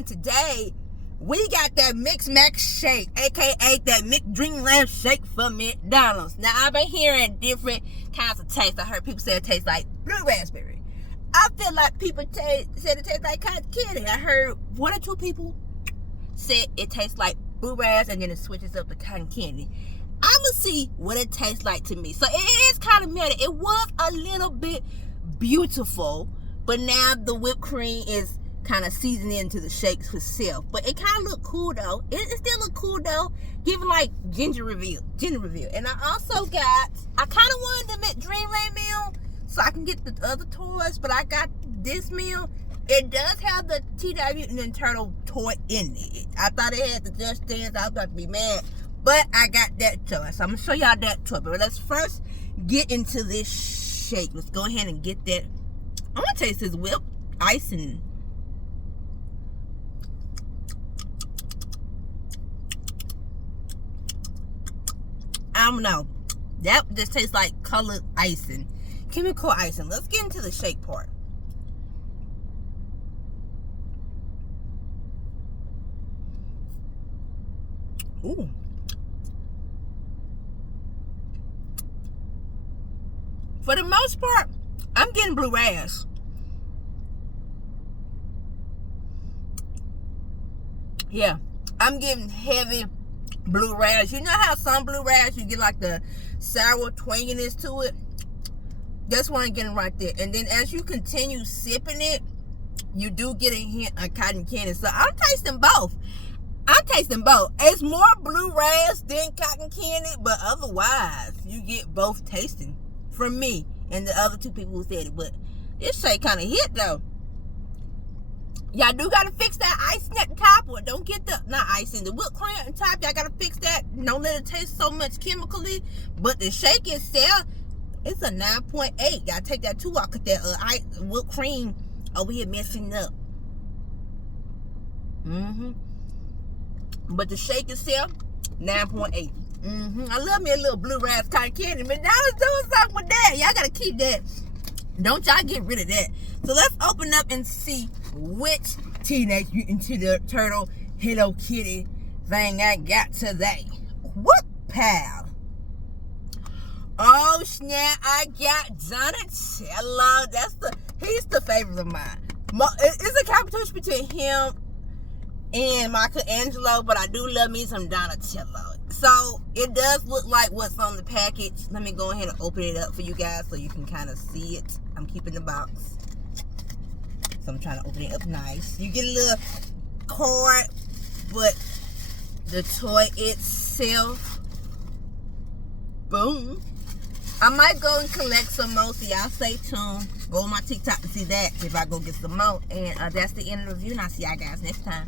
and today we got that Mix Max shake, aka that McDonaldLand shake from McDonald's. Now I've been hearing different kinds of taste. I heard people say it tastes like blue raspberry. I feel like people said it tastes like cotton candy. I heard one or two people said it tastes like blue raspberry and then it switches up to cotton candy. I'ma see what it tastes like to me. So it is kind of meta. It was a little bit beautiful, but now the whipped cream is kind of seasoned into the shakes itself. But it kind of look cool though. It still look cool though. Giving like ginger reveal. And I also got, I kind of wanted the McDreamland meal so I can get the other toys, but I got this meal. It does have the Teenage Mutant Ninja Turtle toy in it. I thought it had the Just Dance. I was about to be mad, but I got that toy. So I'm gonna show y'all that toy. But let's first get into this shake. Let's go ahead and get that. I'm gonna taste this whipped icing. I don't know. That just tastes like colored icing. Chemical icing. Let's get into the shake part. Ooh. For the most part, I'm getting blue raspberry. Yeah, I'm getting heavy blue raspberry. You know how some blue raspberry you get like the sour twanginess to it? That's what I'm getting right there. And then as you continue sipping it, you do get a hint of cotton candy. So I'm tasting both. It's more blue raspberry than cotton candy, but otherwise you get both tasting from me and the other two people who said it. But this shake kind of hit though. Y'all do gotta fix that icing at the top, or don't get the, not icing, the whipped cream at the top. Y'all gotta fix that. Don't let it taste so much chemically. But the shake itself, it's a 9.8. Gotta take that too out, cause that whipped cream over here messing up. But the shake itself, 9.8. I love me a little blue raspberry cotton candy. McDonald's doing something with that. Y'all gotta keep that. Don't y'all get rid of that. So let's open up and see which Teenage Mutant Ninja Turtle Hello Kitty thing I got today. Whoop, pal. Oh snap, I got Donatello. He's the favorite of mine. It's a competition between him and Michelangelo, but I do love me some Donatello. So it does look like what's on the package. Let me go ahead and open it up for you guys so you can kind of see it. I'm keeping the box, so I'm trying to open it up nice. You get a little card, but the toy itself, boom. I might go and collect some more, so y'all stay tuned. Go on my TikTok to see that if I go get some more. And that's the end of the review, and I'll see y'all guys next time.